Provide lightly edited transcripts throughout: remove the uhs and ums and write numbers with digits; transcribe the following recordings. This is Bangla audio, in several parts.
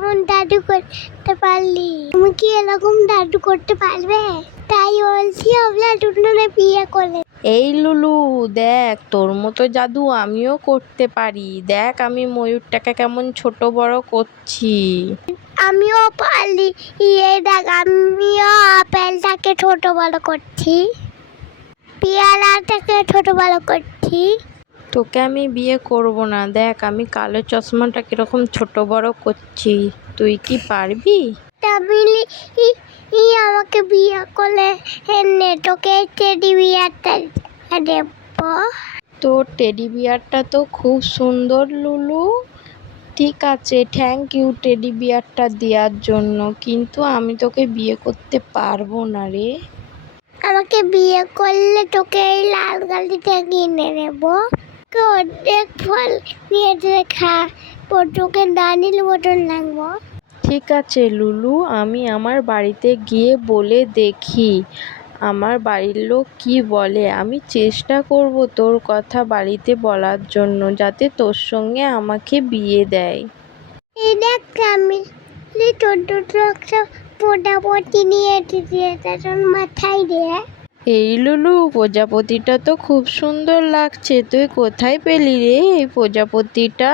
কেমন দাদু করতে পারলি? তুমি কি এরকম দাদু করতে পারবে? তাই বলছি আমরা দুজনে বিয়ে করলে। এই লুলু, দেখ তোর মতো জাদু আমিও করতে পারি। দেখ আমি ময়ূরটাকে কেমন ছোট বড় করছি। আমিও পারলি। এই দেখ আমিও আপেলটাকে ছোট বড় করছি, পেয়ারাটাকে ছোট বড় করছি। তোকে আমি বিয়ে করব না। দেখ আমি কালো চশমাটা কিরকম ছোট বড় করছি। তুই কি পারবি? তামিলি আমাকে বিয়ে করলে তোকে টেডি বিয়ারটা দেব। তোর টেডি বিয়ারটা তো খুব সুন্দর লুলু। ঠিক আছে, থ্যাংক ইউ টেডি বিয়ারটা দেওয়ার জন্য, কিন্তু আমি তোকে বিয়ে করতে পারবো না রে। আমাকে বিয়ে করলে তোকে এই লাল গাড়িটা কিনে নেব। অনেক ফল নিয়ে খা, তোকে দানির মতন লাগবো। ঠিক আছে লুলু, আমি আমার বাড়িতে গিয়ে বলে দেখি আমার বাড়ির লোক কি বলে। আমি চেষ্টা করব তোর কথা বাড়িতে বলার জন্য, যাতে তোর সঙ্গে আমাকে বিয়ে দেয়। এই দেখ আমি একটা প্রজাপতি নিয়ে এসেছি, তার মাথায় দিয়ে। এই লুলু, প্রজাপতিটা তো খুব সুন্দর লাগছে। তুই কোথায় পেলি রে এই প্রজাপতিটা?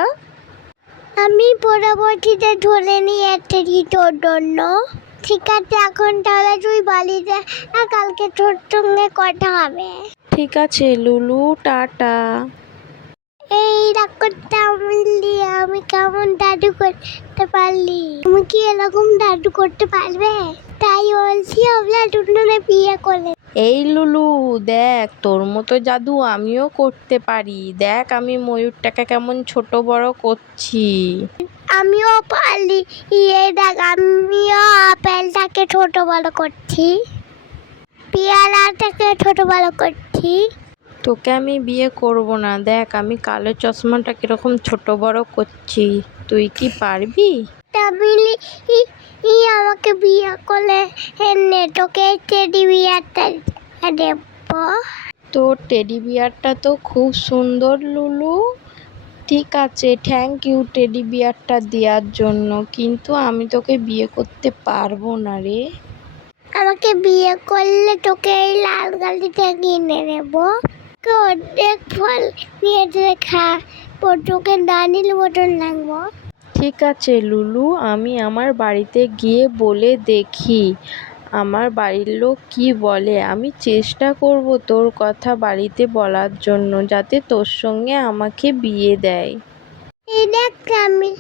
আমি প্রজাপতিটা ধরে নিয়ে এসেছি তোর জন্য। ঠিক আছে, এখন তাহলে তুই বাড়িতে কালকে তোর সঙ্গে কথা হবে। ঠিক আছে লুলু, টাটা। এই রাক্ষসটা আমি কেমন দাদু করতে পারলি? তুমি কি এরকম দাদু করতে পারবে? তাই বলছি আমরা দুজনে বিয়ে করলে। এই লুলু, দেখ তোর মতো জাদু আমিও করতে পারি। দেখ আমি ময়ূরটাকে কেমন ছোট বড় করছি। আমিও পারলি। এই দেখ আমিও আপেলটাকে ছোট বড় করছি, পেয়ারাটাকে ছোট বড় করছি। তোকে আমি বিয়ে করব না। দেখ আমি কালো চশমাটা কিরকম ছোট বড় করছি। তুই কি পারবি? তামিলি আমাকে বিয়ে করলে তোকে টেডি বিয়ারটা দেব। তোর টেডি বিয়ারটা তো খুব সুন্দর লুলু। ঠিক আছে, থ্যাংক ইউ টেডি বিয়ারটা দেওয়ার জন্য, কিন্তু আমি তোকে বিয়ে করতে পারবো না রে। আমাকে বিয়ে করলে তোকে এই লাল গাড়িটা কিনে নেব। অনেক ফল নিয়ে খা, তোকে দানির মতন লাগবো। ঠিক আছে লুলু, আমি আমার বাড়িতে গিয়ে বলে দেখি আমার বাড়ির লোক কি বলে। আমি চেষ্টা করব তোর কথা বাড়িতে বলার জন্য, যাতে তোর সঙ্গে আমাকে বিয়ে দেয়। এই দেখ আমি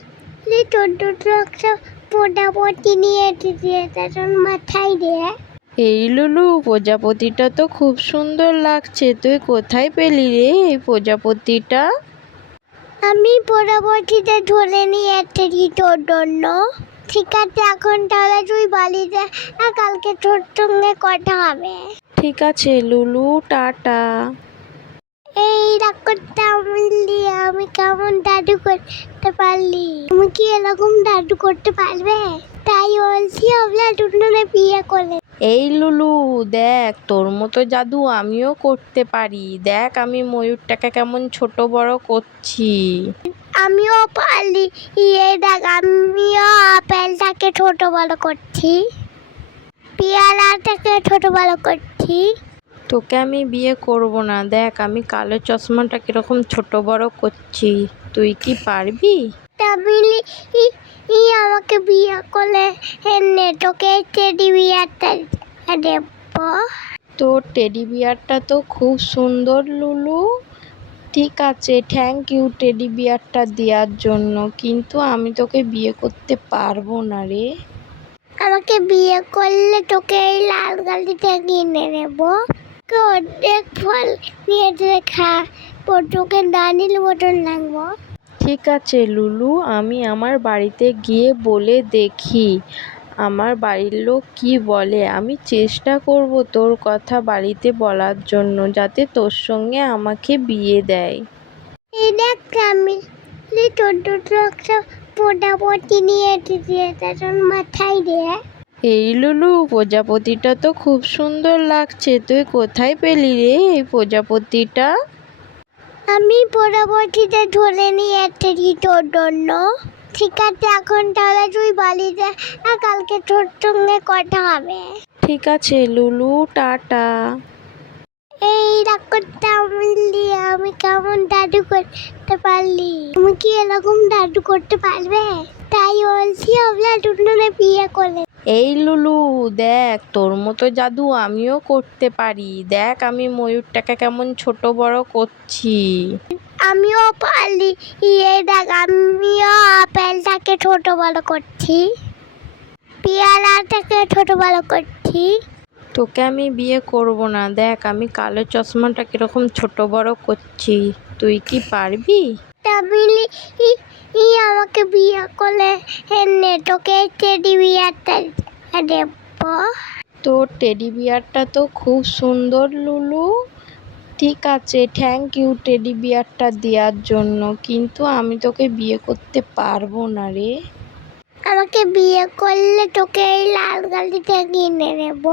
একটা প্রজাপতি নিয়ে এসেছি, তার মাথায় দিয়ে। এই লুলু, প্রজাপতিটা তো খুব সুন্দর লাগছে। তুই কোথায় পেলি রে এই প্রজাপতিটা? আমি প্রজাপতিটা ধরে নিয়ে এসেছি তোর জন্য। ঠিক আছে, এখন তাহলে তুই বাড়িতে কালকে তোর সঙ্গে কথা হবে। ঠিক আছে লুলু, টাটা। এই রাক্ষসটা আমি কেমন দাদু করতে পারলি? তুমি কি এরকম দাদু করতে পারবে? তাই বলছি আমরা দুজনে বিয়ে করলে। এই লুলু, দেখ তোর মতো জাদু আমিও করতে পারি। দেখ আমি ময়ূরটাকে কেমন ছোট বড় করছি। আমিও পারলি। এই দেখ আমিও আপেলটাকে ছোট বড় করছি, পেয়ারাটাকে ছোট বড় করছি। তোকে আমি বিয়ে করব না। দেখ আমি কালো চশমাটা কিরকম ছোট বড় করছি। তুই কি পারবি? তামিলি আমাকে বিয়ে করলে তোকে টেডি বিয়ারটা দেব। তোর টেডি বিয়ারটা তো খুব সুন্দর লুলু। ঠিক আছে, থ্যাংক ইউ টেডি বিয়ারটা দেওয়ার জন্য, কিন্তু আমি তোকে বিয়ে করতে পারবো না রে। আমাকে বিয়ে করলে তোকে এই লাল গাড়িটা কিনে নেব। অনেক ফল নিয়ে খা, তোকে দানির মতন লাগবো। ঠিক আছে লুলু, আমি আমার বাড়িতে গিয়ে বলে দেখি আমার বাড়ির লোক কি বলে। আমি চেষ্টা করব তোর কথা বাড়িতে বলার জন্য, যাতে তোর সঙ্গে আমাকে বিয়ে দেয়। এই দেখ আমি একটা প্রজাপতি নিয়ে এসেছি, তার মাথায় দিয়ে। এই লুলু, প্রজাপতিটা তো খুব সুন্দর লাগছে। তুই কোথায় পেলি রে এই প্রজাপতিটা? আমি প্রজাপতিটা ধরে নিয়ে এসেছি তোর জন্য। ঠিক আছে, এখন তাহলে তুই বাড়ি যা, আর কালকে তোর সঙ্গে কথা হবে। ঠিক আছে লুলু, টাটা। এই রাগ করতে আমলি, আমি কেমন দাদু করতে পারলি? তুমি কি এরকম দাদু করতে পারবে? তাই বলছি আমরা দুজনে বিয়ে করলে। এই লুলু, দেখ তোর মতো জাদু আমিও করতে পারি। দেখ আমি ময়ূরটাকে কেমন ছোট বড় করছি। আমিও পারলি। এই দেখ, আমিও আপেলটাকে ছোট বড় করছি, পেয়ারাটাকে ছোট বড় করছি। তোকে আমি বিয়ে করব না। দেখ আমি কালো চশমাটা কিরকম ছোট বড় করছি। তুই কি পারবি? তামিলি আমাকে বিয়ে করলে এনে তোকে টেডি বিয়ারটা দেব। তোর টেডি বিয়ারটা তো খুব সুন্দর লুলু। ঠিক আছে, থ্যাংক ইউ টেডি বিয়ারটা দেওয়ার জন্য, কিন্তু আমি তোকে বিয়ে করতে পারবো না রে। আমাকে বিয়ে করলে তোকে এই লাল গাড়িটা কিনে নেব,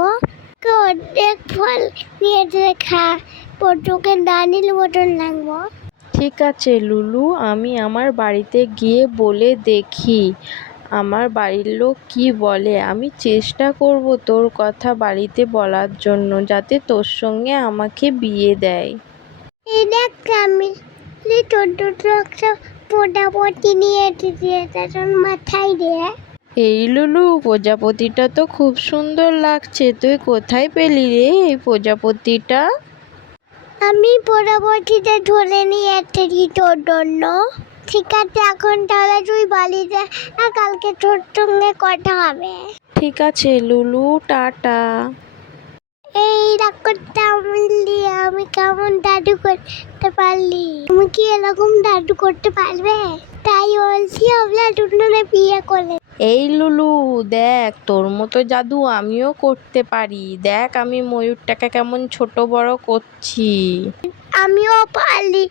অর্ধেক ফল নিয়ে খা, তোকে দানির মতন লাগবো। ঠিক আছে লুলু, আমি আমার বাড়িতে গিয়ে বলে দেখি আমার বাড়ির লোক কি বলে। আমি চেষ্টা করব তোর কথা বাড়িতে বলার জন্য, যাতে তোর সঙ্গে আমাকে বিয়ে দেয়। এই দেখ, আমি তোর দুটো একটা প্রজাপতি নিয়ে এসেছি, তার মাথায় দিয়ে। এই লুলু, প্রজাপতিটা তো খুব সুন্দর লাগছে। তুই কোথায় পেলি রে এই প্রজাপতিটা? আমি প্রজাপতিটা ধরে নিয়ে এসেছি তোর জন্য। ঠিক আছে, এখন তাহলে তুই বাড়ি যা, আর কালকে তোর সঙ্গে কথা হবে। ঠিক আছে লুলু, টাটা। এই রাগ করতে আমলি, আমি কেমন দাদু করতে পারলি? তুমি কি এরকম দাদু করতে পারবে? তাই বলছি আমরা দুজনে বিয়ে করলে। এই লুলু, দেখ তোর মতো জাদু আমিও করতে পারি। দেখ আমি ময়ূরটাকে কেমন ছোট বড় করছি। আমিও পারলি।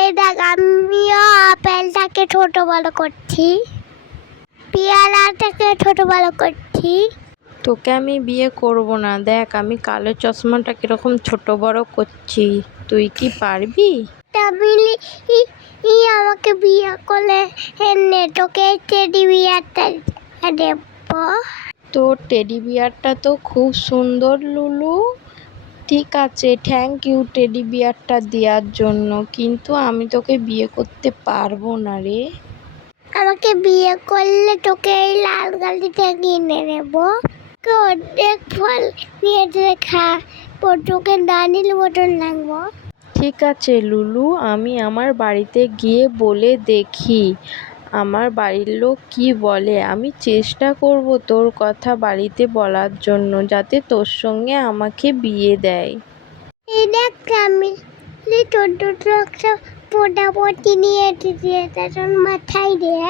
এই দেখ, আমিও আপেলটাকে ছোট বড় করছি, পেয়ারাটাকে ছোট বড় করছি। তোকে আমি বিয়ে করব না। দেখ আমি কালো চশমাটা কিরকম ছোট বড় করছি। তুই কি পারবি? তামিলি আমাকে বিয়ে করলে এনে তোকে টেডি বিয়ারটা দেব। তোর টেডি বিয়ারটা তো খুব সুন্দর লুলু। ঠিক আছে, থ্যাংক ইউ টেডি বিয়ারটা দেওয়ার জন্য, কিন্তু আমি তোকে বিয়ে করতে পারবো না রে। আমাকে বিয়ে করলে তোকে এই লাল গাড়িটা কিনে নেব, অর্ধেক ফল নিয়ে খা, তোকে দানির মতন লাগবো। ঠিক আছে লুলু, আমি আমার বাড়িতে গিয়ে বলে দেখি আমার বাড়ির লোক কি বলে। আমি চেষ্টা করব তোর কথা বাড়িতে বলার জন্য, যাতে তোর সঙ্গে আমাকে বিয়ে দেয়। এই দেখ, আমি তোর দুটো একটা প্রজাপতি নিয়ে এসেছি, তার মাথায় দিয়ে।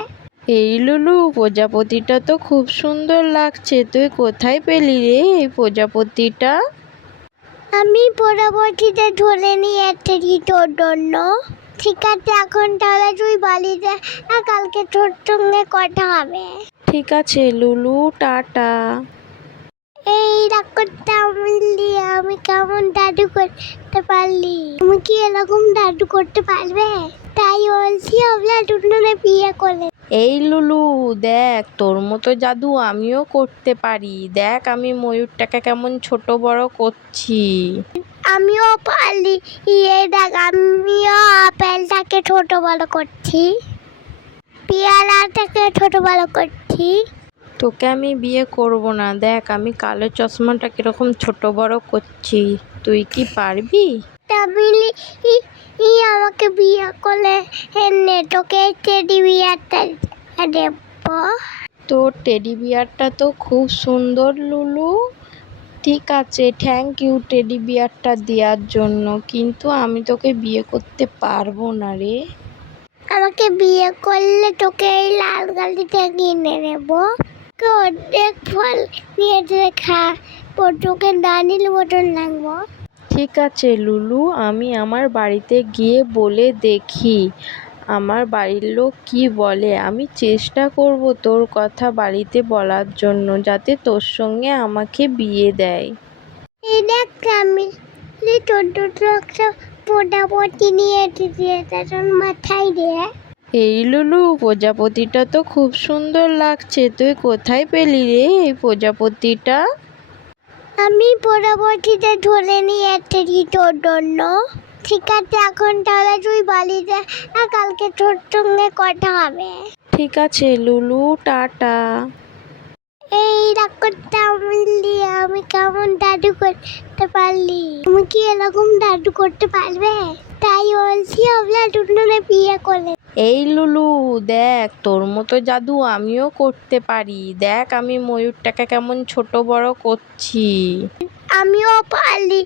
এই লুলু, প্রজাপতিটা তো খুব সুন্দর লাগছে। তুই কোথায় পেলি রে এই প্রজাপতিটা? আমি প্রজাপতিটা ধরে নিয়ে এসেছি তোর জন্য। ঠিক আছে, এখন তাহলে তুই বাড়ি যা, আর কালকে তোর সঙ্গে কথা হবে। ঠিক আছে লুলু, টাটা। এই রাগ করতে আমলি, আমি কেমন দাদু করতে পারলি? তুমি কি এরকম দাদু করতে পারবে? তাই বলছি আমরা দুজনে বিয়ে করলে। এই লুলু, দেখ তোর মতো জাদু আমিও করতে পারি। দেখ আমি ময়ূরটাকে কেমন ছোট বড় করছি। আমিও পারলি। এই দেখ, আমিও আপেলটাকে ছোট বড় করছি, পেয়ারাটাকে ছোট বড় করছি। তোকে আমি বিয়ে করব না। দেখ আমি কালো চশমাটা কিরকম ছোট বড় করছি। তুই কি পারবি? তামিলি আমাকে বিয়ে করলে এনে তোকে টেডি বিয়ারটা দেব। তোর টেডি বিয়ারটা তো খুব সুন্দর লুলু। ঠিক আছে, থ্যাংক ইউ টেডি বিয়ারটা দেওয়ার জন্য, কিন্তু আমি তোকে বিয়ে করতে পারবো না রে। আমাকে বিয়ে করলে তোকে এই লাল গাড়িটা কিনে নেব, অর্ধেক ফল নিয়ে খা, তোকে দানির মতন লাগবো। ঠিক আছে লুলু, আমি আমার বাড়িতে গিয়ে বলে দেখি আমার বাড়ির লোক কি বলে। আমি চেষ্টা করব তোর কথা বাড়িতে বলার জন্য, যাতে তোর সঙ্গে আমাকে বিয়ে দেয়। এই দেখ, আমি তোর দুটো একটা প্রজাপতি নিয়ে এসেছি, তার মাথায় দিয়ে। এই লুলু, প্রজাপতিটা তো খুব সুন্দর লাগছে, তুই কোথায় পেলি রে এই প্রজাপতিটা? আমি পরবর্তীতে ধরে নিয়ে এসেছি তোর জন্য। ঠিক আছে, এখন তাহলে তুই বাড়িতে কালকে তোর সঙ্গে কথা হবে। ঠিক আছে লুলু, টাটা। এই ডাক্তারটা বললি আমি কেমন দাদু করতে পারলি? তুমি কি এরকম দাদু করতে পারবে? তাই বলছি আমরা দুজনে বিয়ে করে। এই লুলু, দেখ তোর মতো জাদু আমিও করতে পারি। দেখ আমি ময়ূরটাকে কেমন ছোট বড় করছি। আমিও পারলি।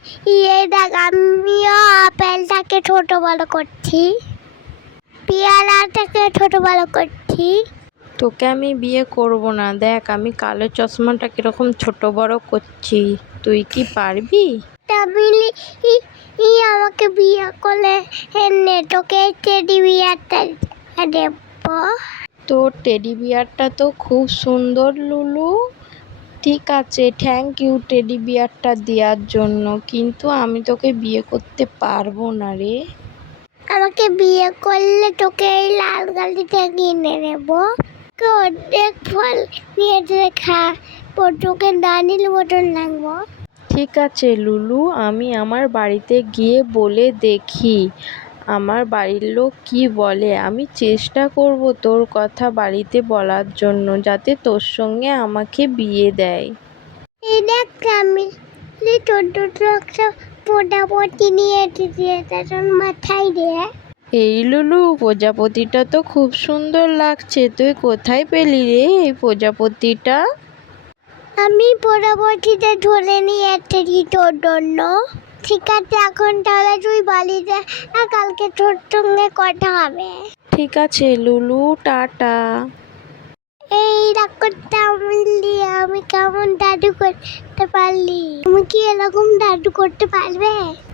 এই দেখ আমিও আপেলটাকে ছোট বড় করছি, পেয়ারাটাকে ছোট বড় করছি। তোকে আমি বিয়ে করব না, দেখ আমি কালো চশমাটা কিরকম ছোট বড় করছি। তুই কি পারবি? তামিলি আমাকে বিয়ে করলে এনে তোকে টেডি বিয়ারটা দেব। তোর টেডি বিয়ারটা তো খুব সুন্দর লুলু। ঠিক আছে, থ্যাংক ইউ টেডি বিয়ারটা দেওয়ার জন্য, কিন্তু আমি তোকে বিয়ে করতে পারবো না রে। আমাকে বিয়ে করলে তোকে এই লাল গাড়িটা কিনে নেব। অর্ধেক ফল নিয়ে খা, তোকে দানির মতন লাগবো। ঠিক আছে লুলু, আমি আমার বাড়িতে গিয়ে বলে দেখি আমার বাড়ির লোক কি বলে। আমি চেষ্টা করব তোর কথা বাড়িতে বলার জন্য, যাতে তোর সঙ্গে আমাকে বিয়ে দেয়। এই দেখ আমি তোর দুটো একটা প্রজাপতি নিয়ে এসেছি, তখন মাথায় দিয়ে। এই লুলু, প্রজাপতিটা তো খুব সুন্দর লাগছে, তুই কোথায় পেলি রে এই প্রজাপতিটা? আমি পরবর্তীতে ধরে নিয়ে এসেছি তোর জন্য। ঠিক আছে, এখন তাহলে তুই বাড়িতে কালকে তোর সঙ্গে কথা হবে। ঠিক আছে লুলু, টাটা। এই ডাক্তারটা বললি আমি কেমন দাদু করতে পারলি? তুমি কি এরকম দাদু করতে পারবে?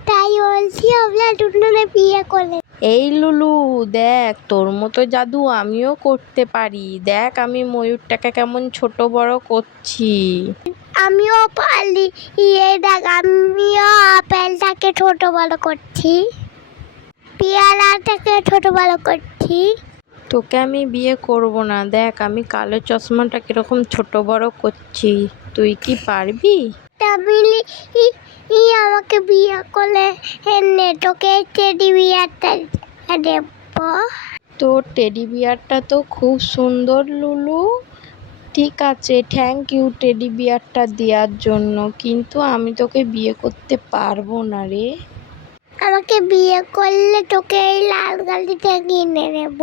তাই বলছি আমরা দুজনে বিয়ে করে। এই লুলু, দেখ তোর মতো জাদু আমিও করতে পারি। দেখ আমি ময়ূরটাকে কেমন ছোট বড় করছি। আমিও পারলি। এই দেখ আমিও আপেলটাকে ছোট বড় করছি, পেয়ারাটাকে ছোট বড় করছি। তোকে আমি বিয়ে করব না, দেখ আমি কালো চশমাটা কিরকম ছোট বড় করছি। তুই কি পারবি? তামিলি আমাকে বিয়ে করলে এনে তোকে টেডি বিয়ারটা দেব। তোর টেডি বিয়ারটা তো খুব সুন্দর লুলু। ঠিক আছে, থ্যাংক ইউ টেডি বিয়ারটা দেওয়ার জন্য, কিন্তু আমি তোকে বিয়ে করতে পারবো না রে। আমাকে বিয়ে করলে তোকে এই লাল গাড়িটা কিনে নেব।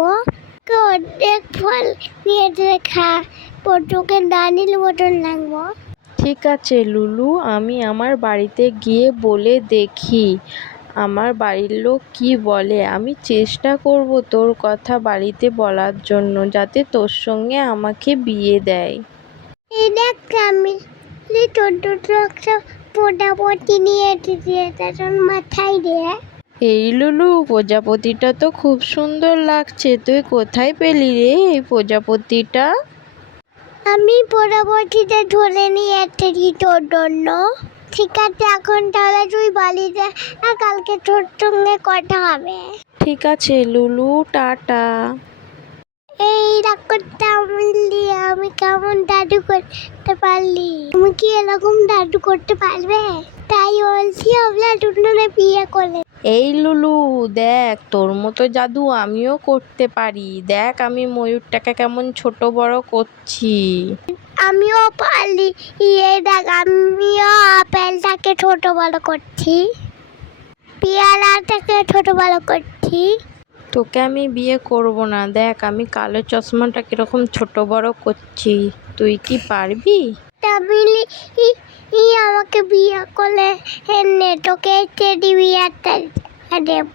অর্ধেক ফল নিয়ে খা, তোকে দানির মতন লাগবো। ঠিক আছে লুলু, আমি আমার বাড়িতে গিয়ে বলে দেখি আমার বাড়ির লোক কি বলে। আমি চেষ্টা করব তোর কথা বাড়িতে বলার জন্য, যাতে তোর সঙ্গে আমাকে বিয়ে দেয়। এই দেখ আমি তোর দুটো একটা প্রজাপতি নিয়ে এসেছি, তখন মাথায় দিয়ে। এই লুলু, প্রজাপতিটা তো খুব সুন্দর লাগছে, তুই কোথায় পেলি রে এই প্রজাপতিটা? আমি পরবর্তীতে ধরে নিয়ে এসেছি তোর জন্য। ঠিক আছে, এখন তাহলে তুই বাড়িতে কালকে তোর সঙ্গে কথা হবে। ঠিক আছে লুলু, টাটা। এই ডাক্তারটা বললি আমি কেমন দাদু করতে পারলি? তুমি কি এরকম দাদু করতে পারবে? তাই বলছি আমরা দুজনে বিয়ে করে। এই লুলু, দেখ তোর মতো জাদু আমিও করতে পারি। দেখ আমি ময়ূরটাকে কেমন ছোট বড় করছি। আমিও পারলি। এই দেখ আমিও আপেলটাকে ছোট বড় করছি, পেয়ারাটাকে ছোট বড় করছি। তোকে আমি বিয়ে করব না, দেখ আমি কালো চশমাটা কিরকম ছোট বড় করছি। তুই কি পারবি? তামিলি আমাকে বিয়ে করলে এনে তোকে টেডি বিয়ারটা দেব।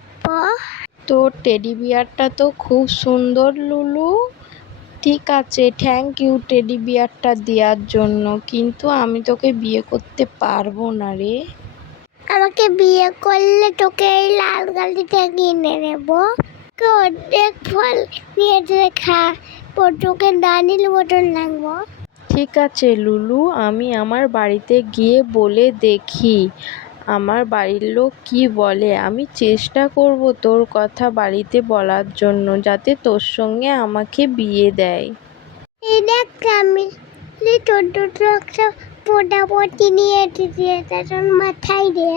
তোর টেডি বিয়ারটা তো খুব সুন্দর লুলু। ঠিক আছে, থ্যাংক ইউ টেডি বিয়ারটা দেওয়ার জন্য, কিন্তু আমি তোকে বিয়ে করতে পারবো না রে। আমাকে বিয়ে করলে তোকে এই লাল গাড়িটা কিনে নেব। অর্ধেক ফল নিয়ে খা, তোকে দানির মতন লাগবো। ঠিক আছে লুলু, আমি আমার বাড়িতে গিয়ে বলে দেখি আমার বাড়ির লোক কি বলে আমি চেষ্টা করব তোর কথা বাড়িতে বলার জন্য, যাতে তোর সঙ্গে আমাকে বিয়ে দেয়। এই দেখ আমি তোর দুটো একটা প্রজাপতি নিয়ে এসেছি, এটা তোর মাথায় দে।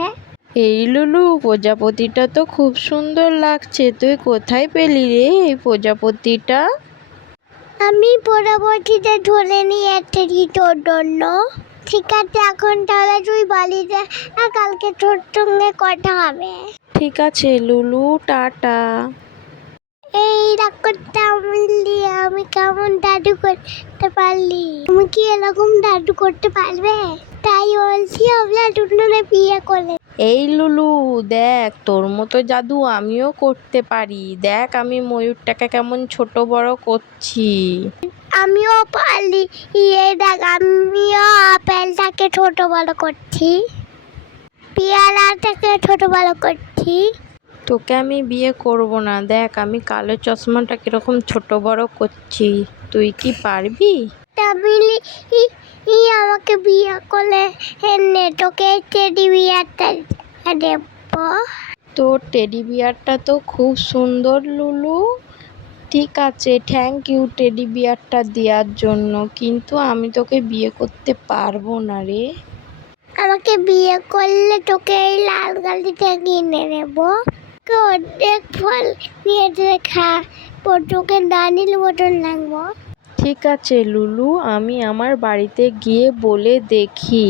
এই লুলু, প্রজাপতিটা তো খুব সুন্দর লাগছে, তুই কোথায় পেলি রে এই প্রজাপতিটা? আমি প্রজাপতিতে ধরে নিয়ে এসেছি তোর জন্য। ঠিক আছে, এখন তাহলে তুই বাড়িতে আর কালকে তোর সঙ্গে কথা হবে। ঠিক আছে লুলু, টাটা। এই ডাক্তারটা বললি আমি কেমন জাদু করতে পারলি? তুমি কি এরকম জাদু করতে পারবে? তাই বলছি আমরা দুজনে বিয়ে করলে। এই লুলু, দেখ তোর মতো জাদু আমিও করতে পারি। দেখ আমি ময়ূরটাকে কেমন ছোট বড় করছি। আমিও পারলি। এই দেখ আমিও আপেলটাকে ছোট বড় করছি, পেয়ারাটাকে ছোট বড় করছি। তোকে আমি বিয়ে করব না, দেখ আমি কালো চশমাটা কিরকম ছোট বড় করছি। তুই কি পারবি? তামিলি আমাকে বিয়ে করলে এনে তোকে টেডি বিয়ারটা দেব। তোর টেডি বিয়ারটা তো খুব সুন্দর লুলু। ঠিক আছে, থ্যাংক ইউ টেডি বিয়ারটা দেওয়ার জন্য, কিন্তু আমি তোকে বিয়ে করতে পারবো না রে। আমাকে বিয়ে করলে তোকে এই লাল গাড়িটা কিনে নেব। অর্ধেক ফল নিয়ে খা, তোকে দানির মতন লাগবো। ঠিক আছে লুলু, আমি আমার বাড়িতে গিয়ে বলে দেখি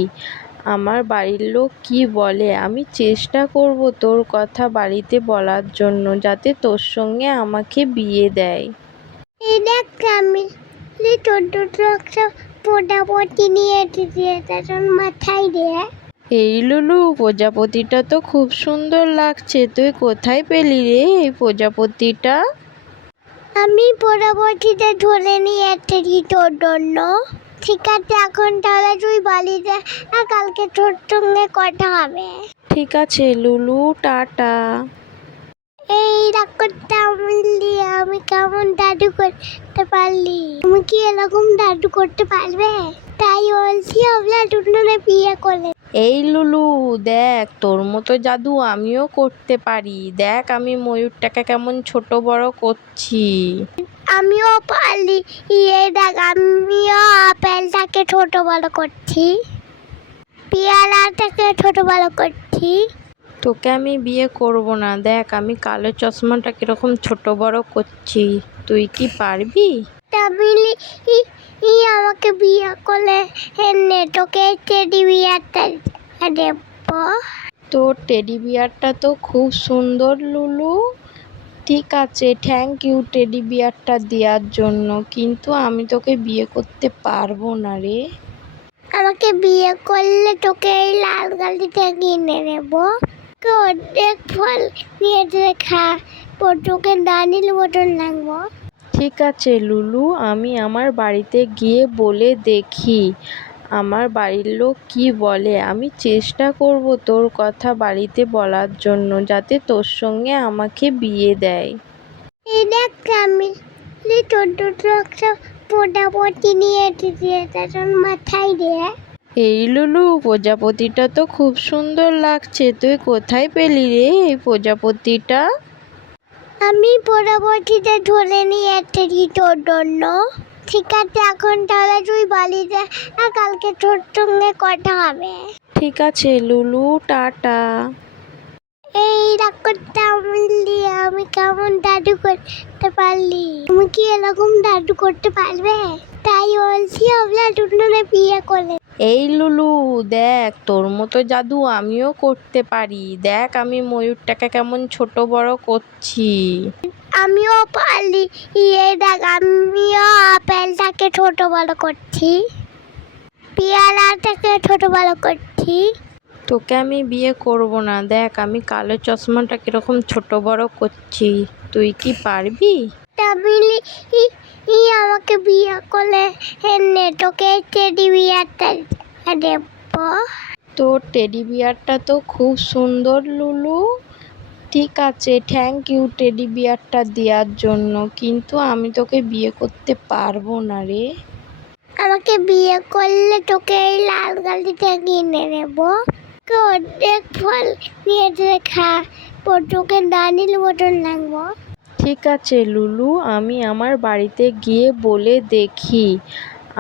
আমার বাড়ির লোক কি বলে। আমি চেষ্টা করব তোর কথা বাড়িতে বলার জন্য, যাতে তোর সঙ্গে আমাকে বিয়ে দেয়। এই দেখ আমি তোর দুটো একটা প্রজাপতি নিয়ে এসেছি, এটা তোর মাথায় দে। এই লুলু, প্রজাপতিটা তো খুব সুন্দর লাগছে, তুই কোথায় পেলি রে এই প্রজাপতিটা? আমি প্রজাপতিতে ধরে নিয়ে এসেছি তোর জন্য। ঠিক আছে, এখন তাহলে তুই বাড়িতে আর কালকে তোর সঙ্গে কথা হবে। ঠিক আছে লুলু, টাটা। এই ডাক্তারটা বললি আমি কেমন জাদু করতে পারলি? তুমি কি এরকম জাদু করতে পারবে? তাই বলছি আমরা দুজনে বিয়ে করলে। এই লুলু, দেখ তোর মতো জাদু আমিও করতে পারি। দেখ আমি ময়ূরটাকে কেমন ছোট বড় করছি। আমিও পারলি। এই দেখ আমিও আপেলটাকে ছোট বড় করছি, পেয়ারাটাকে ছোট বড় করছি। তোকে আমি বিয়ে করব না, দেখ আমি কালো চশমাটা কিরকম ছোট বড় করছি। তুই কি পারবি? তামিলি আমাকে বিয়ে করলে এনে তোকে টেডি বিয়ারটা দেব। তোর টেডি বিয়ারটা তো খুব সুন্দর লুলু। ঠিক আছে, থ্যাংক ইউ টেডি বিয়ারটা দেওয়ার জন্য, কিন্তু আমি তোকে বিয়ে করতে পারবো না রে। আমাকে বিয়ে করলে তোকে এই লাল গাড়িটা কিনে নেব। অর্ধেক ফল নিয়ে খা, তোকে দানির মতন লাগবো। ঠিক আছে লুলু, আমি আমার বাড়িতে গিয়ে বলে দেখি আমার বাড়ির লোক কি বলে। আমি চেষ্টা করব তোর কথা বাড়িতে বলার জন্য, যাতে তোর সঙ্গে আমাকে বিয়ে দেয়। এই দেখ আমি তোর দুটো একটা প্রজাপতি নিয়ে এসেছি, এটা তোর মাথায় দে। এই লুলু, প্রজাপতিটা তো খুব সুন্দর লাগছে, তুই কোথায় পেলি রে এই প্রজাপতিটা? আমি প্রজাপতিতে ধরে নিয়ে এসেছি তোর জন্য। ঠিক আছে, এখন তাহলে তুই বাড়িতে আর কালকে তোর সঙ্গে কথা হবে। ঠিক আছে লুলু, টাটা। এই ডাক্তারটা বললি আমি কেমন জাদু করতে পারলি? তুমি কি এরকম জাদু করতে পারবে? তাই বলছি আমরা দুজনে বিয়ে করলে। এই লুলু, দেখ তোর মতো জাদু আমিও করতে পারি। দেখ আমি ময়ূরটাকে কেমন ছোট বড় করছি। আমিও পারলি। এই দেখ আমিও আপেলটাকে ছোট বড় করছি, পেয়ারাটাকে ছোট বড় করছি। তোকে আমি বিয়ে করব না, দেখ আমি কালো চশমাটা কিরকম ছোট বড় করছি। তুই কি পারবি? তামিলি আমাকে বিয়ে করলে এনে তোকে টেডি বিয়ারটা দেব। তোর টেডি বিয়ারটা তো খুব সুন্দর লুলু। ঠিক আছে, থ্যাংক ইউ টেডি বিয়ারটা দেওয়ার জন্য, কিন্তু আমি তোকে বিয়ে করতে পারবো না রে। আমাকে বিয়ে করলে তোকে এই লাল গাড়িটা কিনে নেব। অর্ধেক ফল নিয়ে যেয়ে খা, তোকে দানির মতন লাগবো। ঠিক আছে লুলু, আমি আমার বাড়িতে গিয়ে বলে দেখি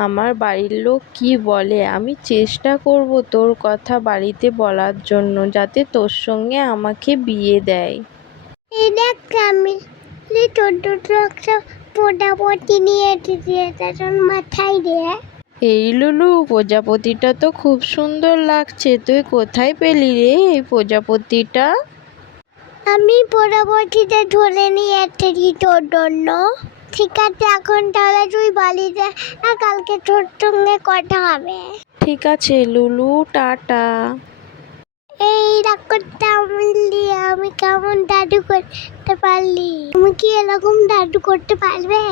আমার বাড়ির লোক কি বলে। আমি চেষ্টা করব তোর কথা বাড়িতে বলার জন্য, যাতে তোর সঙ্গে আমাকে বিয়ে দেয়। এই দেখ আমি তোর দুটো একটা প্রজাপতি নিয়ে এসেছি, এটা মাথায় দিয়ে। এই লুলু, প্রজাপতিটা তো খুব সুন্দর লাগছে, তুই কোথায় পেলি রে এই প্রজাপতিটা? আমি প্রজাপতিতে ধরে নিয়ে এসেছি তোর জন্য। ঠিক আছে, এখন তাহলে তুই বাড়িতে কালকে তোর সঙ্গে কথা হবে। ঠিক আছে লুলু, টাটা। এই ডাক্তারটা আমি কেমন জাদু করতে পারলি? তুমি কি এরকম জাদু করতে পারবে?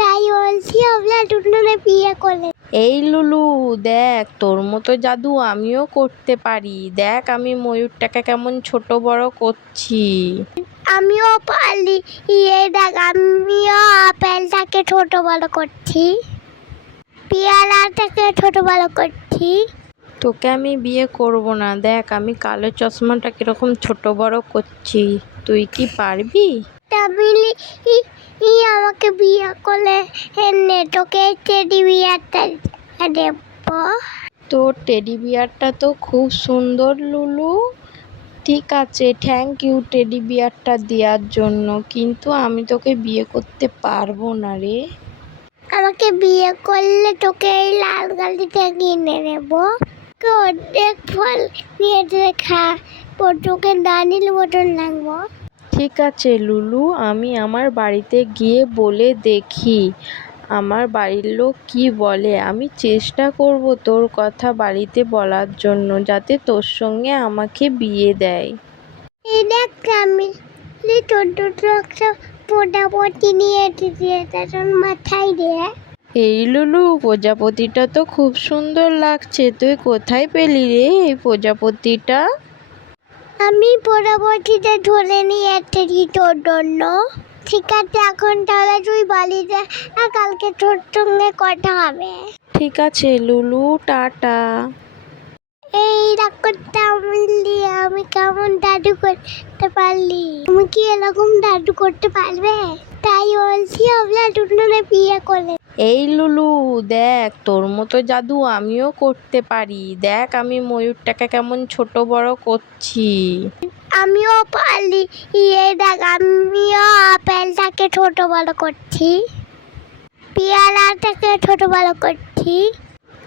তাই বলছি আমরা দুজনে বিয়ে করলে। এই লুলু, দেখ তোর মতো জাদু আমিও করতে পারি। দেখ আমি ময়ূরটাকে কেমন ছোট বড় করছি। আমিও পারলি। এই দেখ আমিও আপেলটাকে ছোট বড় করছি, পেয়ারাটাকে ছোট বড় করছি। তোকে আমি বিয়ে করব না, দেখ আমি কালো চশমাটা কিরকম ছোট বড় করছি। তুই কি পারবি? তামিলি আমাকে বিয়ে করলে এনে তোকে টেডি বিয়ারটা দেব। তোর টেডি বিয়ারটা তো খুব সুন্দর লুলু। ঠিক আছে, থ্যাংক ইউ টেডি বিয়ারটা দেওয়ার জন্য, কিন্তু আমি তোকে বিয়ে করতে পারবো না রে। আমাকে বিয়ে করলে তোকে এই লাল গাড়িটা কিনে নেবো। অর্ধেক ফল নিয়ে যেয়ে খা, তোকে দানির মতন লাগবো। ঠিক আছে লুলু, আমি আমার বাড়িতে গিয়ে বলে দেখি আমার বাড়ির লোক কি বলে। আমি চেষ্টা করব তোর কথা বাড়িতে বলার জন্য, যাতে তোর সঙ্গে আমাকে বিয়ে দেয়। এই দেখ আমি তোর দুটো একটা প্রজাপতি নিয়ে এসেছি, এটা মাথায় দিয়ে। এই লুলু, প্রজাপতিটা তো খুব সুন্দর লাগছে, তুই কোথায় পেলি রে এই প্রজাপতিটা? আমি প্রজাপতিতে ধরে নিয়ে এসেছি তোর জন্য। ঠিক আছে, এখন তাহলে তুই বাড়িতে কালকে তোর সঙ্গে কথা হবে। ঠিক আছে লুলু, টাটা। এই ডাক্তারটা আমি কেমন জাদু করতে পারলি? তুমি কি এরকম জাদু করতে পারবে? তাই বলছি আমরা দুজনে বিয়ে করলে। এই লুলু, দেখ তোর মতো জাদু আমিও করতে পারি। দেখ আমি ময়ূরটাকে কেমন ছোট বড় করছি। আমিও পারলি। এই দেখ আমিও আপেলটাকে ছোট বড় করছি, পেয়ারাটাকে ছোট বড় করছি।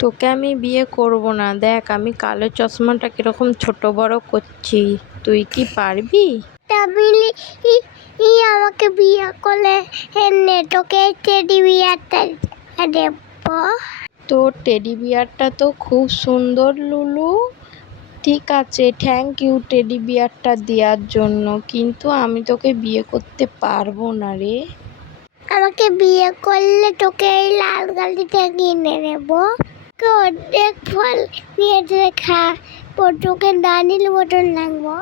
তোকে আমি বিয়ে করব না, দেখ আমি কালো চশমাটা কিরকম ছোট বড় করছি। তুই কি পারবি? তামিলি আমাকে বিয়ে করলে এনে তোকে টেডি বিয়ারটা দেব। তোর টেডি বিয়ারটা তো খুব সুন্দর লুলু। ঠিক আছে, থ্যাংক ইউ টেডি বিয়ারটা দেওয়ার জন্য, কিন্তু আমি তোকে বিয়ে করতে পারবো না রে। আমাকে বিয়ে করলে তোকে এই লাল গাড়িটা কিনে নেবো। অর্ধেক ফল নিয়ে যেয়ে খা, তোকে দানির মতন লাগবো।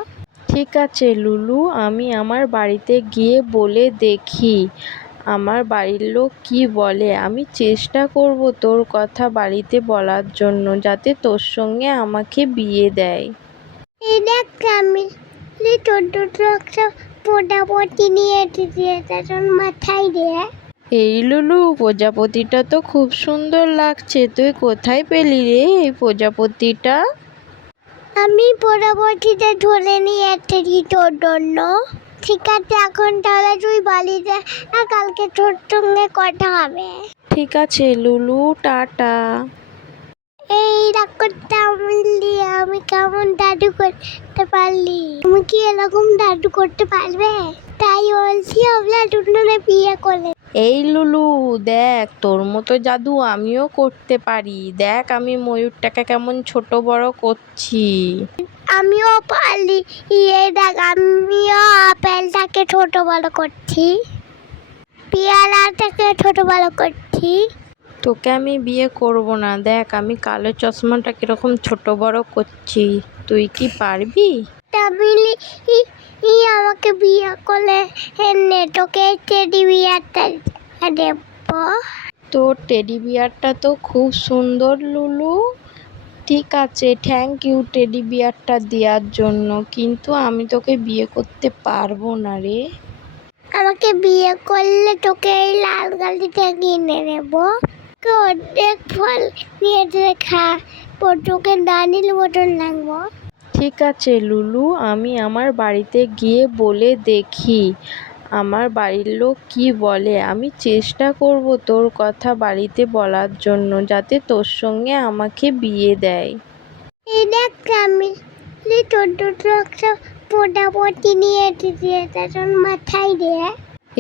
ঠিক আছে লুলু, আমি আমার বাড়িতে গিয়ে বলে দেখি আমার বাড়ির লোক কি বলে। আমি চেষ্টা করব তোর কথা বাড়িতে বলার জন্য, যাতে তোর সঙ্গে আমাকে বিয়ে দেয়। এই দেখ আমি তোর দুটো একটা প্রজাপতি নিয়ে এসেছি, এটা মাথায় দিয়ে। এই লুলু, প্রজাপতিটা তো খুব সুন্দর লাগছে, তুই কোথায় পেলি রে এই প্রজাপতিটা? আমি প্রজাপতিতে ধরে নিয়ে এসেছি তোর জন্য। ঠিক আছে, এখন তাহলে তুই বাড়িতে কালকে তোর সঙ্গে কথা হবে। ঠিক আছে লুলু, টাটা। এই ডাক্তারটা আমি কেমন জাদু করতে পারলি? তুমি কি এরকম জাদু করতে পারবে? তাই বলছি আমরা দুজনে বিয়ে করলে। এই লুলু, দেখ তোর মতো জাদু আমিও করতে পারি। দেখ আমি ময়ূরটাকে কেমন ছোট বড় করছি। আমিও পারলি। এই দেখ আমিও আপেলটাকে ছোট বড় করছি, পেয়ারাটাকে ছোট বড় করছি। তোকে আমি বিয়ে করব না, দেখ আমি কালো চশমাটা কিরকম ছোট বড় করছি। তুই কি পারবি? তামিলি আমাকে বিয়ে করলে এনে তোকে টেডি বিয়ারটা দেব। তোর টেডি বিয়ারটা তো খুব সুন্দর লুলু। ঠিক আছে, থ্যাংক ইউ টেডি বিয়ারটা দেওয়ার জন্য, কিন্তু আমি তোকে বিয়ে করতে পারবো না রে। আমাকে বিয়ে করলে তোকে এই লাল গাড়িতে কিনে নেবো, অর্ধেক ফল নিয়ে খা, তোকে দানির মতন লাগবো। ঠিক আছে লুলু, আমি আমার বাড়িতে গিয়ে বলে দেখি আমার বাড়ির লোক কি বলে। আমি চেষ্টা করব তোর কথা বাড়িতে বলার জন্য, যাতে তোর সঙ্গে আমাকে বিয়ে দেয়। এই দেখ আমি তোর দুটো একটা প্রজাপতি নিয়ে এসেছি, তার মাথায় দিয়ে।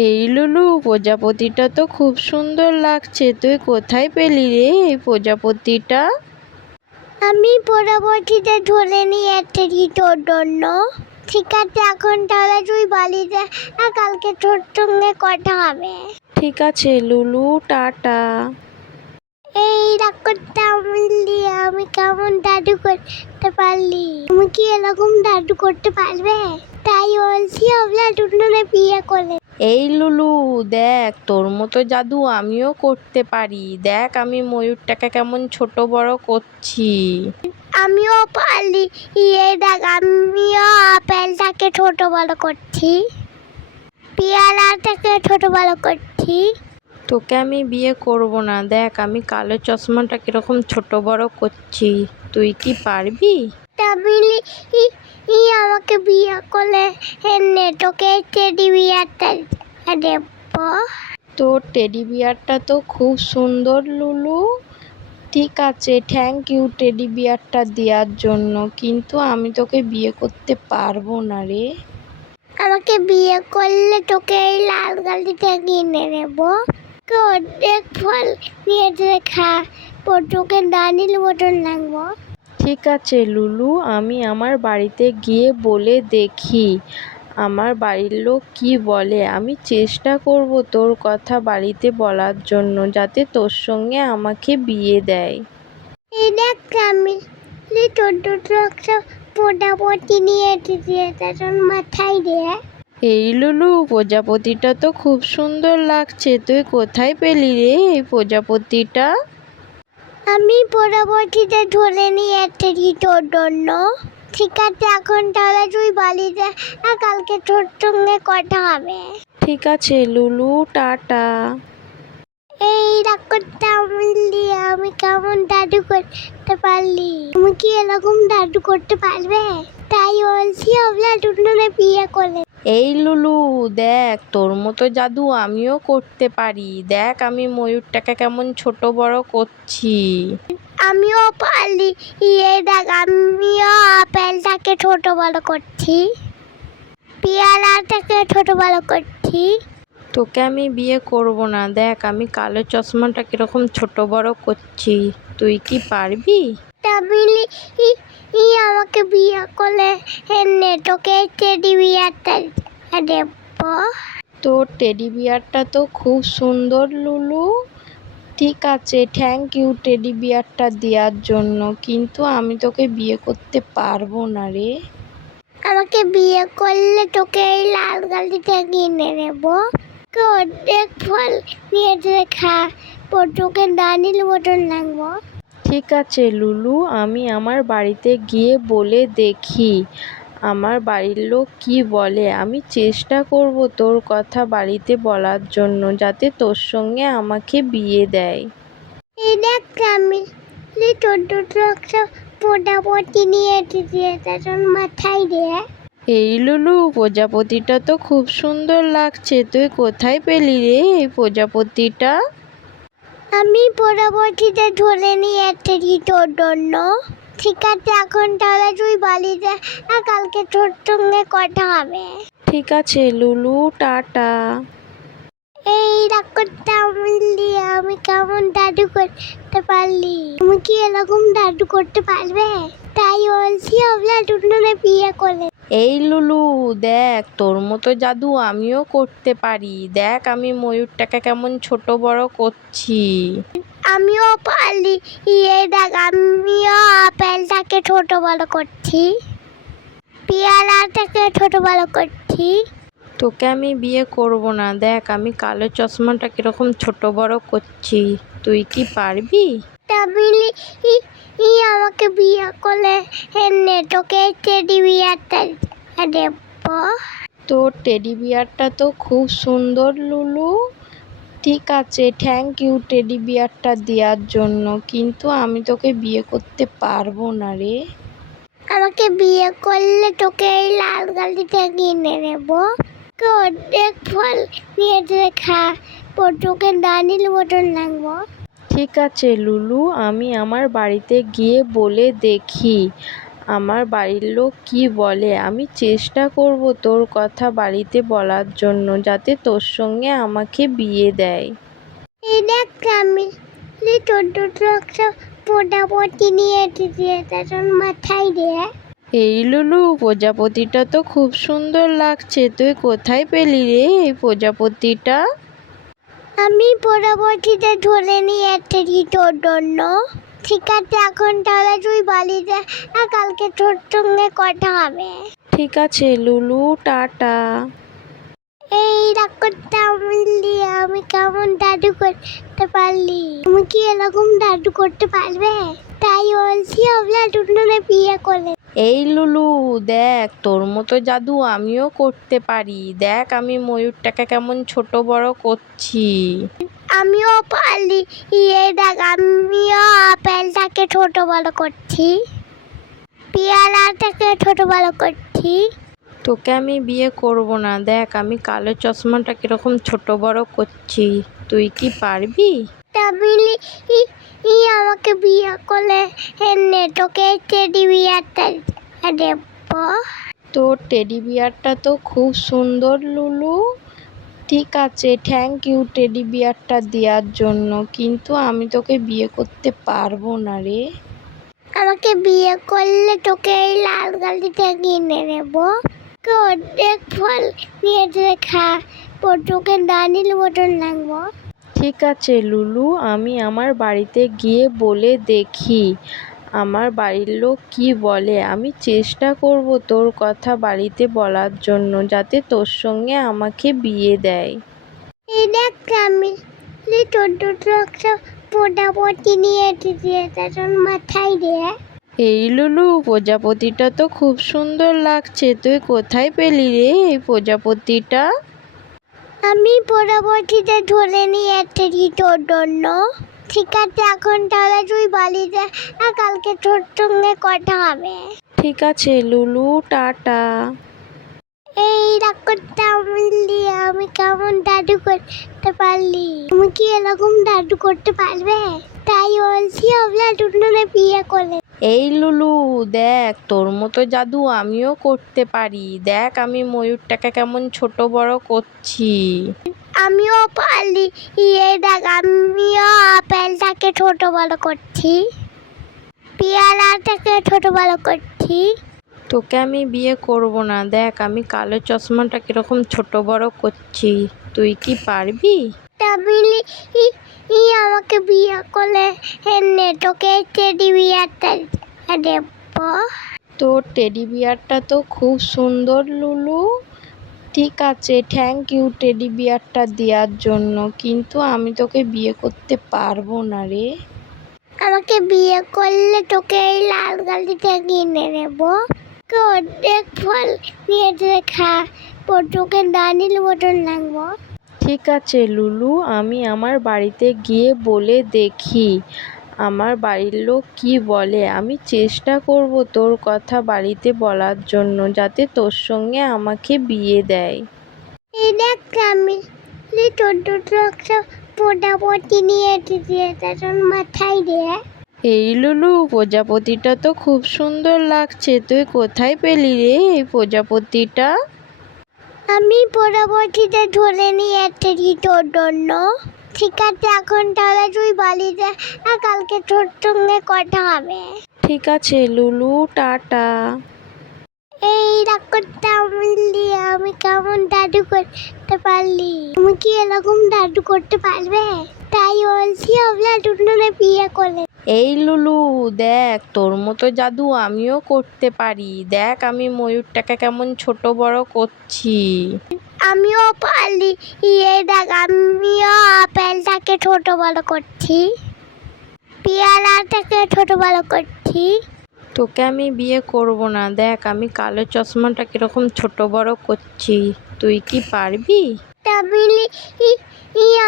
এই লুলু, প্রজাপতিটা তো খুব সুন্দর লাগছে, তুই কোথায় পেলি রে এই প্রজাপতিটা? আমি প্রজাপতিতে ধরে নিয়ে এসেছি তোর জন্য। ঠিক আছে, এখন তাহলে তুই বাড়িতে, আর কালকে তোর সঙ্গে কথা হবে। ঠিক আছে লুলু, টাটা। এই ডাক্তারটা বললি আমি কেমন জাদু করতে পারলি? তুমি কি এরকম জাদু করতে পারবে? তাই বলছি আমরা দুজনে বিয়ে করে। এই লুলু দেখ, তোর মতো জাদু আমিও করতে পারি। দেখ আমি ময়ূরটাকে কেমন ছোট বড় করছি। আমিও পারলি। এই দেখ আমিও আপেলটাকে ছোট বড় করছি, পেয়ারাটাকে ছোট বড় করছি। তোকে আমি বিয়ে করব না। দেখ আমি কালো চশমাটা কিরকম ছোট বড় করছি, তুই কি পারবি? তামিলি আমাকে বিয়ে করলে এনে তোকে টেডি বিয়ারটা দেব। তোর টেডি বিয়ারটা তো খুব সুন্দর লুলু। ঠিক আছে, থ্যাংক ইউ টেডি বিয়ারটা দেওয়ার জন্য, কিন্তু আমি তোকে বিয়ে করতে পারবো না রে। আমাকে বিয়ে করলে তোকে এই লাল গাড়িতে কিনে নেবো, অর্ধেক ফল নিয়ে খা, তোকে দানির মতন লাগবো। ঠিক আছে লুলু, আমি আমার বাড়িতে গিয়ে বলে দেখি আমার বাড়ির লোক কি বলে। আমি চেষ্টা করব তোর কথা বাড়িতে বলার জন্য, যাতে তোর সঙ্গে আমাকে বিয়ে দেয়। এই দেখ আমি তোর দুটো একটা প্রজাপতি নিয়ে এসেছি, তার মাথায় দিয়ে। এই লুলু, প্রজাপতিটা তো খুব সুন্দর লাগছে, তুই কোথায় পেলি রে এই প্রজাপতিটা? আমি প্রজাপতিতে ধরে নিয়ে এসেছি তোর জন্য। ঠিক আছে, এখন তাহলে তুই বাড়িতে, আর কালকে তোর সঙ্গে কথা হবে। ঠিক আছে লুলু, টাটা। এই ডাক্তারটা বললি আমি কেমন জাদু করতে পারলি? তুমি কি এরকম জাদু করতে পারবে? তাই বলছি আমরা দুজনে বিয়ে করে। এই লুলু দেখ, তোর মতো জাদু আমিও করতে পারি। দেখ আমি ময়ূরটাকে কেমন ছোট বড় করছি। আমিও পারলি। এই দেখ আমিও আপেলটাকে ছোট বড় করছি, পেয়ারাটাকে ছোট বড় করছি। তোকে আমি বিয়ে করব না। দেখ আমি কালো চশমাটা কিরকম ছোট বড় করছি, তুই কি পারবি? তামিলি আমাকে বিয়ে করলে এনে তোকে টেডি বিয়ারটা দেব। তোর টেডি বিয়ারটা তো খুব সুন্দর লুলু। ঠিক আছে, থ্যাংক ইউ টেডি বিয়ারটা দেওয়ার জন্য, কিন্তু আমি তোকে বিয়ে করতে পারবো না রে। আমাকে বিয়ে করলে তোকে এই লাল গাড়িতে কিনে নেবো, অর্ধেক ফল নিয়ে খা, তোকে দানির মতন লাগবো। ঠিক আছে লুলু, আমি আমার বাড়িতে গিয়ে বলে দেখি আমার বাড়ির লোক কি বলে। আমি চেষ্টা করব তোর কথা বাড়িতে বলার জন্য, যাতে তোর সঙ্গে আমাকে বিয়ে দেয়। এই দেখ আমি তোর দুটো একটা প্রজাপতি নিয়ে এসেছি, তার মাথায় দিয়ে। এই লুলু, প্রজাপতিটা তো খুব সুন্দর লাগছে, তুই কোথায় পেলি রে এই প্রজাপতিটা? আমি প্রজাপতিতে ধরে নিয়ে এসেছি তোর জন্য। ঠিক আছে, এখন তাহলে তুই বাড়িতে, আর কালকে তোর সঙ্গে কথা হবে। ঠিক আছে লুলু, টাটা। এই ডাক্তারটা বললি আমি কেমন জাদু করতে পারলি? তুমি কি এরকম জাদু করতে পারবে? তাই বলছি আমরা দুজনে বিয়ে করে। এই লুলু দেখ, তোর মতো জাদু আমিও করতে পারি। দেখ আমি ময়ূরটাকে কেমন ছোট বড় করছি। আমিও পারলি। এই দেখ আমিও আপেলটাকে ছোট বড় করছি, পেয়ারাটাকে ছোট বড় করছি। তোকে আমি বিয়ে করব না। দেখ আমি কালো চশমাটা কিরকম ছোট বড় করছি, তুই কি পারবি? তামিলি আমাকে বিয়ে করলে এনে তোকে টেডি বিয়ারটা দেব। তোর টেডি বিয়ারটা তো খুব সুন্দর লুলু। ঠিক আছে, থ্যাংক ইউ টেডি বিয়ারটা দেওয়ার জন্য, কিন্তু আমি তোকে বিয়ে করতে পারবো না রে। আমাকে বিয়ে করলে তোকে এই লাল গাড়িতে কিনে নেব। অর্ধেক ফল নিয়ে খা, তোকে দানির মতন লাগবো। ঠিক আছে লুলু, আমি আমার বাড়িতে গিয়ে বলে দেখি আমার বাড়ির লোক কি বলে। আমি চেষ্টা করব তোর কথা বাড়িতে বলার জন্য, যাতে তোর সঙ্গে আমাকে বিয়ে দেয়। এই দেখ আমি তোর একটা প্রজাপতি নিয়ে এসেছি, তখন মাথায় দিয়ে। এই লুলু, প্রজাপতিটা তো খুব সুন্দর লাগছে, তুই কোথায় পেলি রে এই প্রজাপতিটা? আমি প্রজাপতিতে ধরে নিয়ে এসেছি তোর জন্য। ঠিক আছে, এখন তাহলে তুই বাড়িতে কালকে তোর সঙ্গে কথা হবে। ঠিক আছে লুলু, টাটা। এই ডাক্তারটা আমি কেমন জাদু করতে পারলি? তুমি কি এরকম জাদু করতে পারবে? তাই বলছি আপনার দুজনে বিয়ে করলে। এই লুলু দেখ, তোর মতো জাদু আমিও করতে পারি। দেখ আমি ময়ূরটাকে কেমন ছোট বড় করছি। আমিও পারলি। এই দেখ, আমিও আপেলটাকে ছোট বড় করছি, পেয়ারাটাকে ছোট বড় করছি। তোকে আমি বিয়ে করব না। দেখ আমি কালো চশমাটা কিরকম ছোট বড় করছি, তুই কি পারবি? তামিলি আমাকে বিয়ে করলে এনে তোকে টেডি বিয়ারটা দেব। তোর টেডি বিয়ারটা তো খুব সুন্দর লুলু। ঠিক আছে, থ্যাংক ইউ টেডি বিয়ারটা দেওয়ার জন্য, কিন্তু আমি তোকে বিয়ে করতে পারবো না রে। আমাকে বিয়ে করলে তোকে এই লাল গাড়িতে কিনে নেব। অর্ধেক ফল নিয়ে খা, তোকে দানির মতন লাগবো। ঠিক আছে লুলু, আমি আমার বাড়িতে গিয়ে বলে দেখি আমার বাড়ির লোক কি বলে। আমি চেষ্টা করব তোর কথা বাড়িতে বলার জন্য, যাতে তোর সঙ্গে আমাকে বিয়ে দেয়। এই দেখ আমি তোর একটা প্রজাপতি নিয়ে এসেছি, তখন মাথায় দিয়ে। এই লুলু, প্রজাপতিটা তো খুব সুন্দর লাগছে, তুই কোথায় পেলি রে এই প্রজাপতিটা? আমি প্রজাপতিতে ধরে নিয়ে এসেছি তোর জন্য। ঠিক আছে, এখন তাহলে তুই বাড়িতে কালকে তোর সঙ্গে কথা হবে। ঠিক আছে লুলু, টাটা। এই ডাক্তারটা আমি কেমন জাদু করতে পারলি? তুমি কি এরকম জাদু করতে পারবে? তাই বলছি আপনার দুজনে বিয়ে করলে। এই লুলু দেখ, তোর মতো জাদু আমিও করতে পারি। দেখ আমি ময়ূরটাকে কেমন ছোট বড় করছি। আমিও পারলি। এই দেখ, আমিও আপেলটাকে ছোট বড় করছি, পেয়ারাটাকে ছোট বড় করছি। তোকে আমি বিয়ে করব না। দেখ আমি কালো চশমাটা কিরকম ছোট বড় করছি, তুই কি পারবি? তামিলি আমাকে বিয়ে করলে এনে তোকে টেডি বিয়ারটা দেব। তোর টেডি বিয়ারটা তো খুব সুন্দর লুলু। ঠিক আছে, থ্যাংক ইউ টেডি বিয়ারটা দেওয়ার জন্য, কিন্তু আমি তোকে বিয়ে করতে পারবো না রে। আমাকে বিয়ে করলে তোকে এই লাল গাড়িতে কিনে নেব। অর্ধেক ফল নিয়ে খা, তোকে দানির মতন লাগবো। ঠিক আছে লুলু, আমি আমার বাড়িতে গিয়ে বলে দেখি আমার বাড়ির লোক কি বলে। আমি চেষ্টা করব তোর কথা বাড়িতে বলার জন্য, যাতে তোর সঙ্গে আমাকে বিয়ে দেয়। এই দেখ আমি তোর একটা প্রজাপতি নিয়ে এসেছি, তখন মাথায় দিয়ে। এই লুলু, প্রজাপতিটা তো খুব সুন্দর লাগছে, তুই কোথায় পেলি রে এই প্রজাপতিটা? আমি প্রজাপতিতে ধরে নিয়ে এসেছি তোর জন্য। ঠিক আছে, এখন তাহলে তুই বাড়িতে কালকে তোর সঙ্গে কথা হবে। ঠিক আছে লুলু, টাটা। এই ডাক্তারটা আমি কেমন জাদু করতে পারলি? তুমি কি এরকম জাদু করতে পারবে? তাই বলছি আপনার দুজনে বিয়ে করলে। এই লুলু দেখ, তোর মতো জাদু আমিও করতে পারি। দেখ আমি ময়ূরটাকে কেমন ছোট বড় করছি। আমিও পারলি। এই দেখ, আমিও আপেলটাকে ছোট বড় করছি, পেয়ারাটাকে ছোট বড় করছি। তোকে আমি বিয়ে করব না, দেখ আমি কালো চশমাটা কিরকম ছোট বড় করছি, তুই কি পারবি? তামিলি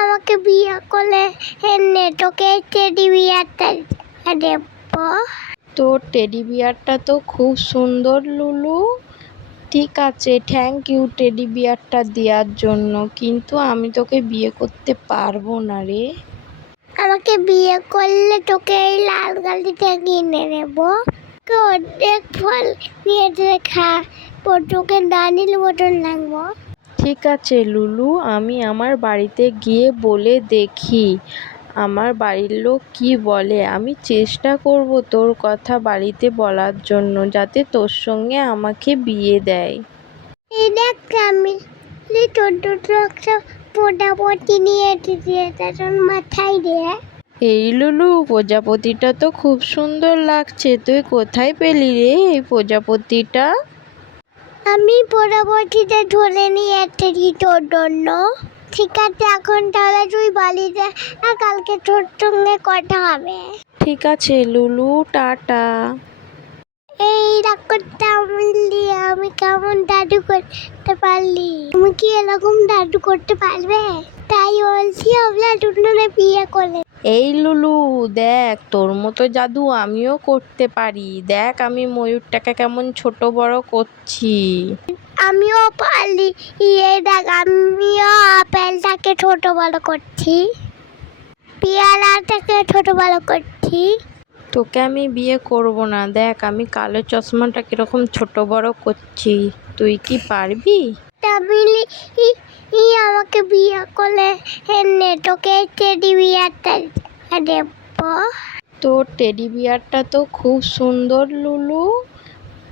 আমাকে বিয়ে করলে এনে তোকে টেডি বিয়ারটা দেব। তোর টেডি বিয়ারটা তো খুব সুন্দর লুলু। ঠিক আছে, থ্যাংক ইউ টেডি বিয়ারটা দেওয়ার জন্য, কিন্তু আমি তোকে বিয়ে করতে পারবো না রে। আমাকে বিয়ে করলে তোকে এই লাল গাড়িটা কিনে নেব। অর্ধেক ফল নিয়ে খা, তোকে দানির মতন লাগবো। ঠিক আছে লুলু, আমি আমার বাড়িতে গিয়ে বলে দেখি আমার বাড়ির লোক কি বলে। আমি চেষ্টা করব তোর কথা বাড়িতে বলার জন্য, যাতে তোর সঙ্গে আমাকে বিয়ে দেয়। এই দেখ আমি তোর দুটো একটা প্রজাপতি নিয়ে এসেছি, তার মাথায় দিয়ে। এই লুলু, প্রজাপতিটা তো খুব সুন্দর লাগছে, তুই কোথায় পেলি রে এই প্রজাপতিটা? আমি প্রজাপতিটা ধরে নিয়ে এসেছি তোর জন্য। ঠিক আছে, এখন তাহলে তুই বাড়িতে কালকে তোর সঙ্গে কথা হবে। ঠিক আছে লুলু, টাটা। এই ডাক্তারটা আমি কেমন জাদু করতে পারলি? তুমি কি এরকম জাদু করতে পারবে? তাই বলছি আমরা দুজনে বিয়ে করলে। এই লুলু, দেখ তোর মতো জাদু আমিও করতে পারি, দেখ আমি ময়ূরটাকে কেমন ছোট বড় করছি। আমিও পারলি। এই দেখ আমিও আপেলটাকে ছোট বড় করছি, পেয়ারাটাকে ছোট বড় করছি। তোকে আমি বিয়ে করব না, দেখ আমি কালো চশমাটা কিরকম ছোট বড় করছি, তুই কি পারবি? তামিলি আমাকে বিয়ে করলে এনে তোকে টেডি বিয়ারটা দেব। তোর টেডি বিয়ারটা তো খুব সুন্দর লুলু।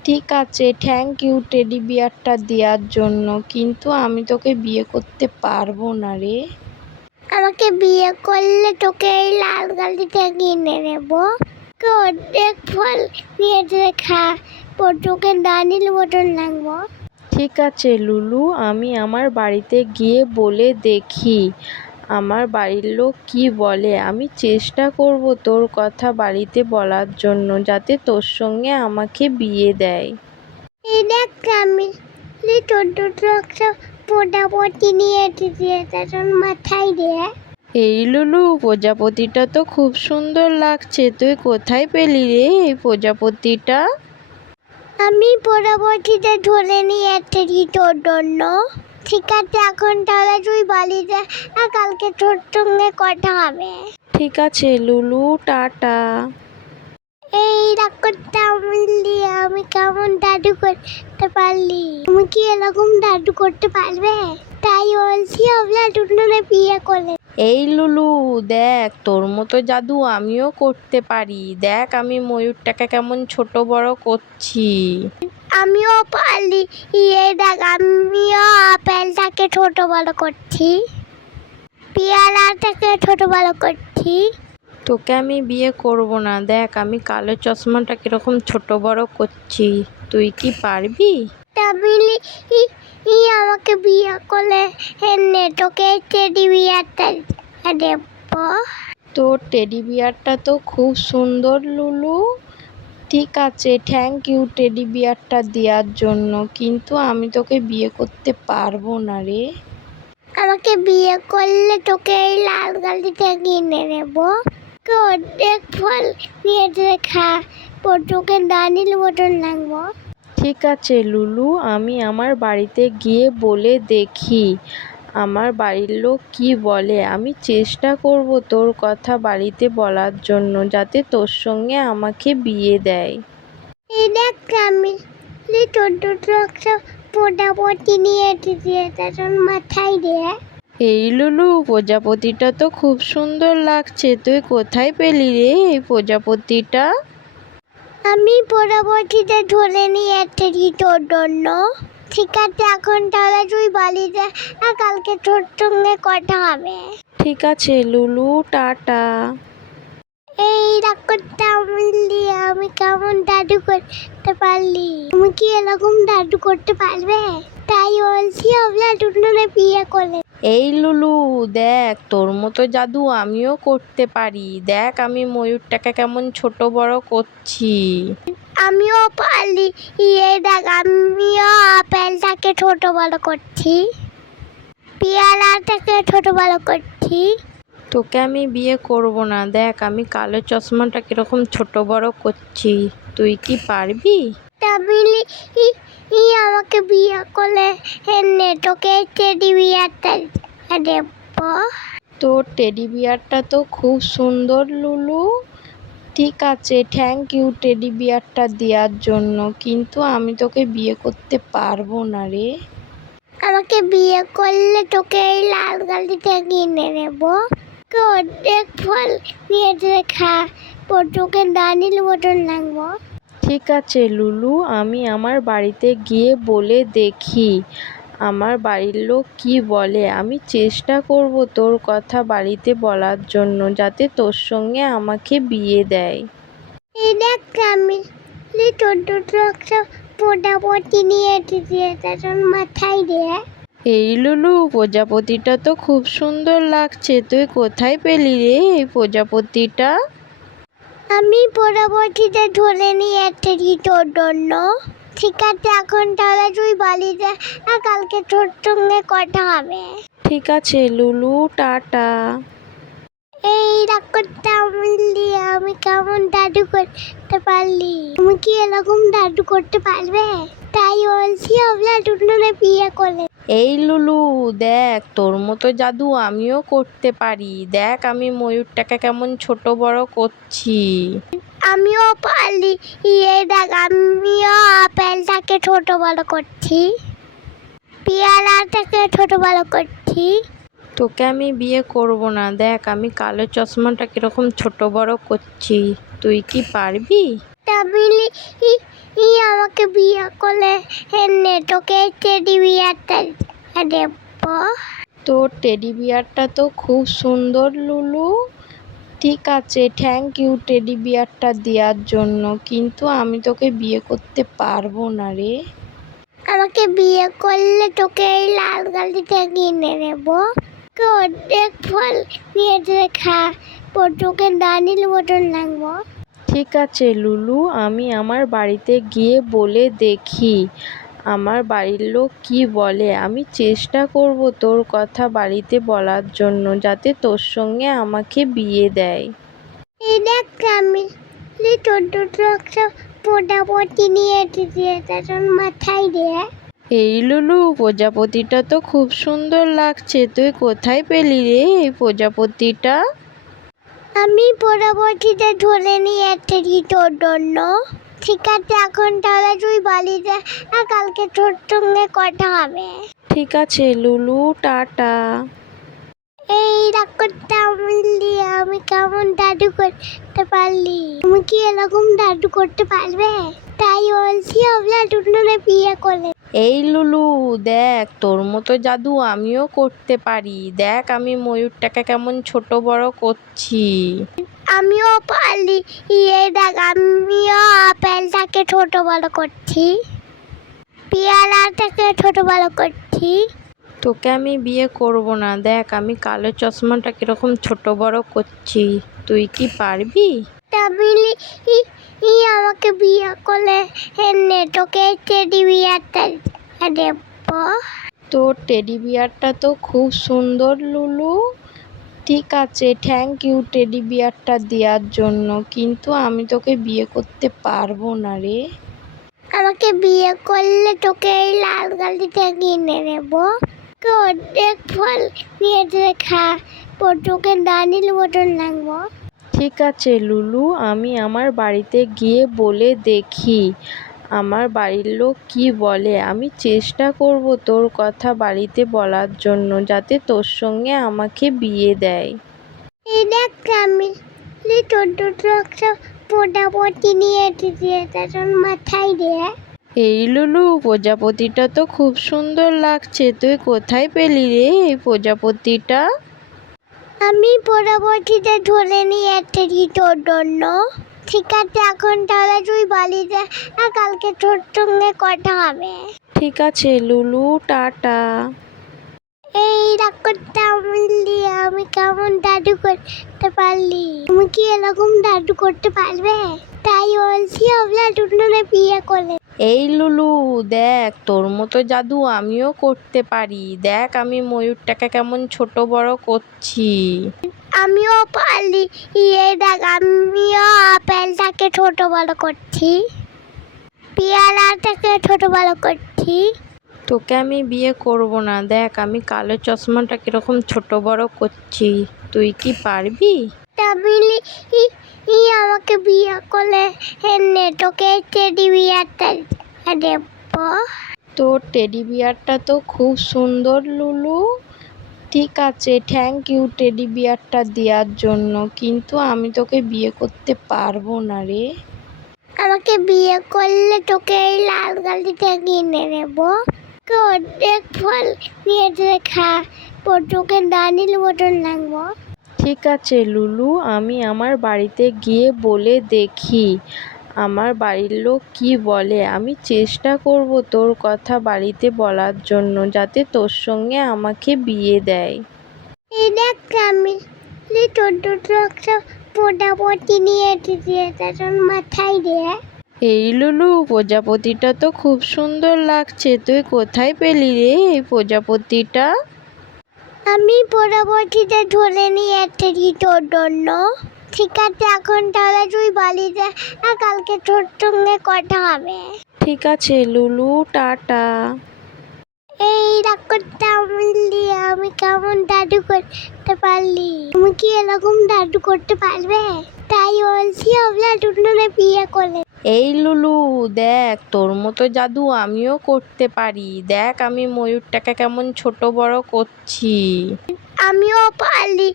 ঠিক আছে, থ্যাংক ইউ টেডি বিয়ারটা দেওয়ার জন্য, কিন্তু আমি তোকে বিয়ে করতে পারবো না রে। আমাকে বিয়ে করলে তোকে এই লাল গাড়িটা কিনে নেব। অর্ধেক ফল নিয়ে খা, তোকে দানির মতন লাগবো। ঠিক আছে লুলু, আমি আমার বাড়িতে গিয়ে বলে দেখি আমার বাড়ির লোক কি বলে। আমি চেষ্টা করব তোর কথা বাড়িতে বলার জন্য, যাতে তোর সঙ্গে আমাকে বিয়ে দেয়। এই দেখ আমি তোর দুটো একটা প্রজাপতি নিয়ে এসেছি, তার মাথায় দিয়ে। এই লুলু, প্রজাপতিটা তো খুব সুন্দর লাগছে, তুই কোথায় পেলি রে এই প্রজাপতিটা? আমি প্রজাপতিটা ধরে নিয়ে এসেছি তোর জন্য। ঠিক আছে, এখন তাহলে তুই বাড়িতে কালকে তোর সঙ্গে কথা হবে। ঠিক আছে লুলু, টাটা। এই ডাক্তারটা আমি কেমন জাদু করতে পারলি? তুমি কি এরকম জাদু করতে পারবে? তাই বলছি আমরা দুজনে বিয়ে করলে। এই লুলু, দেখ তোর মতো জাদু আমিও করতে পারি, দেখ আমি ময়ূরটাকে কেমন ছোট বড় করছি। আমিও পারলি। এই দেখ আমিও আপেলটাকে ছোট বড় করছি, পেয়ারাটাকে ছোট বড় করছি। তোকে আমি বিয়ে করব না, দেখ আমি কালো চশমাটা কিরকম ছোট বড় করছি, তুই কি পারবি? তামিলি আমাকে বিয়ে করলে এনে তোকে টেডি বিয়ারটা দেব। তোর টেডি বিয়ারটা তো খুব সুন্দর লুলু। ঠিক আছে, থ্যাংক ইউ টেডি বিয়ারটা দেওয়ার জন্য, কিন্তু আমি তোকে বিয়ে করতে পারবো না রে। আমাকে বিয়ে করলে তোকে এই লাল গাড়িটা কিনে নেব। অর্ধেক ফল নিয়ে খা, তোকে দানির মতন লাগবো। ঠিক আছে লুলু, আমি আমার বাড়িতে গিয়ে বলে দেখি আমার বাড়ির লোক কি বলে। আমি চেষ্টা করব তোর কথা বাড়িতে বলার জন্য, যাতে তোর সঙ্গে আমাকে বিয়ে দেয়। এই দেখ আমি তোর দুটো একটা প্রজাপতি নিয়ে এসেছি, তার মাথায় দিয়ে। এই লুলু, প্রজাপতিটা তো খুব সুন্দর লাগছে, তুই কোথায় পেলি রে এই প্রজাপতিটা? আমি প্রজাপতিটা ধরে নিয়ে এসেছি তোর জন্য। ঠিক আছে, এখন তাহলে তুই বাড়িতে কালকে তোর সঙ্গে কথা হবে। ঠিক আছে লুলু, টাটা। এই ডাক্তারটা আমি কেমন জাদু করতে পারলি? তুমি কি এরকম জাদু করতে পারবে? তাই বলছি আমরা দুজনে বিয়ে করলে। এই লুলু, দেখ তোর মতো জাদু আমিও করতে পারি। দেখ আমি ময়ূরটাকে কেমন ছোট বড় করছি। আমিও পারি। দেখ আমিও আপেলটাকে ছোট বড় করছি, পেয়ারাটাকে ছোট বড় করছি। তোকে আমি বিয়ে করব না। দেখ আমি কালো চশমাটা কিরকম ছোট বড় করছি। তুই কি পারবি? তামিলি আমাকে বিয়ে করলে এনে তোকে টেডি বিয়ারটা দেব। তোর টেডি বিয়ারটা তো খুব সুন্দর লুলু। ঠিক আছে, থ্যাংক ইউ টেডি বিয়ারটা দেওয়ার জন্য, কিন্তু আমি তোকে বিয়ে করতে পারবো না রে। আমাকে বিয়ে করলে তোকে এই লাল গাড়িটা কিনে নেব। অর্ধেক ফল নিয়ে খা, তোকে দানির মতন লাগবো। ঠিক আছে লুলু, আমি আমার বাড়িতে গিয়ে বলে দেখি আমার বাড়ির লোক কি বলে। আমি চেষ্টা করব তোর কথা বাড়িতে বলার জন্য, যাতে তোর সঙ্গে আমাকে বিয়ে দেয়। এই দেখ আমি তোর দুটো একটা প্রজাপতি নিয়ে এসেছি, তার মাথায় দিয়ে। এই লুলু, প্রজাপতিটা তো খুব সুন্দর লাগছে। তুই কোথায় পেলি রে এই প্রজাপতিটা? আমি প্রজাপতিতে ধরে নিয়ে এসেছি তোর জন্য। ঠিক আছে, এখন তাহলে তুই বাড়িতে আর কালকে তোর সঙ্গে কথা হবে। ঠিক আছে লুলু, টাটা। এই ডাক্তারটা বললি আমি কেমন জাদু করতে পারলি? তুমি কি এরকম জাদু করতে পারবে? তাই বলছি আমরা দুজনে বিয়ে করলে। এই লুলু, দেখ তোর মতো জাদু আমিও করতে পারি। দেখ আমি ময়ূরটাকে কেমন ছোট বড় করছি। আমিও পারি। দেখ আমিও আপেলটাকে ছোট বড় করছি, পেয়ারাটাকে ছোট বড় করছি। তোকে আমি বিয়ে করব না। দেখ আমি কালো চশমাটা কিরকম ছোট বড় করছি। তুই কি পারবি? তামিলি আমাকে বিয়ে করলে এনে তোকে টেডি বিয়ারটা দেব। তোর টেডি বিয়ারটা তো খুব সুন্দর লুলু। ঠিক আছে, থ্যাংক ইউ টেডি বিয়ারটা দেওয়ার জন্য, কিন্তু আমি তোকে বিয়ে করতে পারবো না রে। আমাকে বিয়ে করলে তোকে এই লাল গাড়িটা কিনে নেব। অর্ধেক ফল নিয়ে খা, তোকে দানির মতন লাগবো। ঠিক আছে লুলু, আমি আমার বাড়িতে গিয়ে বলে দেখি আমার বাড়ির লোক কি বলে। আমি চেষ্টা করব তোর কথা বাড়িতে বলার জন্য, যাতে তোর সঙ্গে আমাকে বিয়ে দেয়। এই দেখ আমি তোর দুটো একটা প্রজাপতি নিয়ে এসেছি, তার মাথায় দিয়ে। এই লুলু, প্রজাপতিটা তো খুব সুন্দর লাগছে। তুই কোথায় পেলি রে এই প্রজাপতিটা? আমি প্রজাপতিতে ধরে নিয়ে এসেছি তোর জন্য। ঠিক আছে, এখন তাহলে তুই বাড়িতে আর কালকে তোর সঙ্গে কথা হবে। ঠিক আছে লুলু, টাটা। এই ডাক্তারটা বললি আমি কেমন জাদু করতে পারলি? তুমি কি এরকম জাদু করতে পারবে? তাই বলছি আমরা দুজনে বিয়ে করলে। এই লুলু, দেখ তোর মতো জাদু আমিও করতে পারি। দেখ আমি ময়ূরটাকে কেমন ছোট বড় করছি। আমিও পারি। দেখ আমিও আপেলটাকে ছোট বড় করছি, পেয়ারাটাকে ছোট বড় করছি। তোকে আমি বিয়ে করব না। দেখ আমি কালো চশমাটা কিরকম ছোট বড় করছি। তুই কি পারবি? তামিলি আমাকে বিয়ে করলে এনে তোকে টেডি বিয়ারটা দেব। তোর টেডি বিয়ারটা তো খুব সুন্দর লুলু। ঠিক আছে, থ্যাংক ইউ টেডি বিয়ারটা দেওয়ার জন্য, কিন্তু আমি তোকে বিয়ে করতে পারবো না রে। আমাকে বিয়ে করলে তোকে এই লাল গাড়িটা কিনে নেব। অর্ধেক ফল নিয়ে খা, তোকে দানির মতন লাগবো। ঠিক আছে লুলু, আমি আমার বাড়িতে গিয়ে বলে দেখি আমার বাড়ির লোক কি বলে। আমি চেষ্টা করব তোর কথা বাড়িতে বলার জন্য, যাতে তোর সঙ্গে আমাকে বিয়ে দেয়। এই দেখ আমি তোর দুটো একটা প্রজাপতি নিয়ে এসেছি, তার মাথায় দিয়ে। এই লুলু, প্রজাপতিটা তো খুব সুন্দর লাগছে। তুই কোথায় পেলি রে এই প্রজাপতিটা? আমি প্রজাপতিতে ধরে নিয়ে এসেছি তোর জন্য। ঠিক আছে, এখন তাহলে তুই বাড়িতে আর কালকে তোর সঙ্গে কথা হবে। ঠিক আছে লুলু, টাটা। এই রাগ করতে বললি আমি কেমন দাদু করতে পারলি? তুমি কি এরকম দাদু করতে পারবে? তাই বলছি আমরা দুজনে বিয়ে করে। এই লুলু, দেখ তোর মতো জাদু আমিও করতে পারি। দেখ আমি ময়ূরটাকে কেমন ছোট বড় করছি। আমিও পারলি। এই দেখ আমিও আপেলটাকে ছোট বড় করছি, পেয়ারাটাকে ছোট বড় করছি। তোকে আমি বিয়ে করব না। দেখ আমি কালো চশমাটা কিরকম ছোট বড় করছি। তুই কি পারবি? তামিলি আমাকে বিয়ে করলে এনে তোকে টেডি বিয়ারটা দেব। তোর টেডি বিয়ারটা তো খুব সুন্দর লুলু। ঠিক আছে, থ্যাংক ইউ টেডি বিয়ারটা দেওয়ার জন্য, কিন্তু আমি তোকে বিয়ে করতে পারবো না রে। আমাকে বিয়ে করলে তোকে এই লাল গাড়িটা কিনে নেব। অর্ধেক ফল নিয়ে খা, তোকে দানির মতন লাগবো। ঠিক আছে লুলু, আমি আমার বাড়িতে গিয়ে বলে দেখি আমার বাড়ির লোক কি বলে। আমি চেষ্টা করব তোর কথা বাড়িতে বলার জন্য, যাতে তোর সঙ্গে আমাকে বিয়ে দেয়। এই দেখ আমি তোর দুটো একটা প্রজাপতি নিয়ে এসেছি, তার মাথায় দিয়ে। এই লুলু, প্রজাপতিটা তো খুব সুন্দর লাগছে। তুই কোথায় পেলি রে এই প্রজাপতিটা? আমি প্রজাপতিটা ধরে নিয়ে এসেছি তোর জন্য। ঠিক আছে, এখন তাহলে তুই বাড়িতে কালকে তোর সঙ্গে কথা হবে। ঠিক আছে লুলু, টাটা। এই রাগ করতে বললি আমি কেমন দাদু করতে পারলি? তুমি কি এরকম দাদু করতে পারবে? তাই বলছি আমরা দুজনে বিয়ে করে। এই লুলু, দেখ তোর মতো জাদু আমিও করতে পারি। দেখ আমি ময়ূরটাকে কেমন ছোট বড় করছি। আমিও পারলি।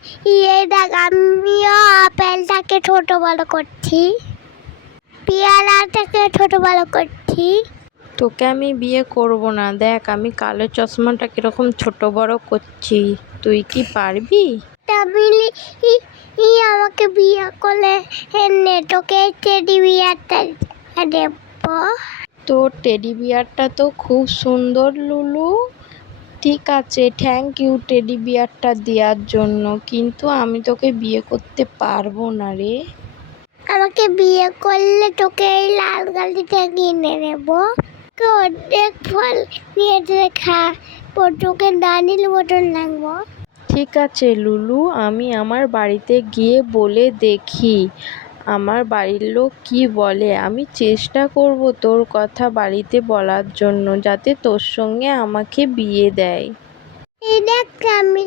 এই দেখ আমিও আপেলটাকে ছোট বড় করছি, পেয়ারাটাকে ছোট বড় করছি। তোকে আমি বিয়ে করব না। দেখ আমি কালো চশমাটা কিরকম ছোট বড় করছি। তুই কি পারবি? তামিলি আমাকে বিয়ে করলে এনে তোকে টেডি বিয়ারটা দেব। তোর টেডি বিয়ারটা তো খুব সুন্দর লুলু। ঠিক আছে, থ্যাংক ইউ টেডি বিয়ারটা দেওয়ার জন্য, কিন্তু আমি তোকে বিয়ে করতে পারবো না রে। আমাকে বিয়ে করলে তোকে এই লাল গাড়িটা কিনে নেব। অর্ধেক ফল নিয়ে খা, তোকে দানির মতন লাগবো। ঠিক আছে লুলু, আমি আমার বাড়িতে গিয়ে বলে দেখি আমার বাড়ির লোক কি বলে। আমি চেষ্টা করব তোর কথা বাড়িতে বলার জন্য, যাতে তোর সঙ্গে আমাকে বিয়ে দেয়। এই দেখ আমি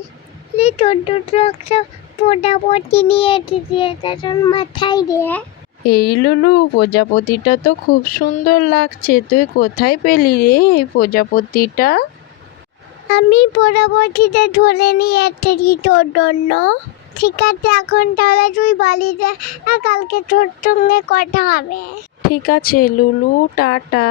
তোর দুটো একটা প্রজাপতি নিয়ে এসেছি, তার মাথায় দিয়ে। এই লুলু, প্রজাপতিটা তো খুব সুন্দর লাগছে। তুই কোথায় পেলি রে এই প্রজাপতিটা? আমি প্রজাপতিটা ধরে নিয়ে এসেছি তোর জন্য। ঠিক আছে, এখন তাহলে তুই বাড়িতে কালকে তোর সঙ্গে কথা হবে। ঠিক আছে লুলু, টাটা।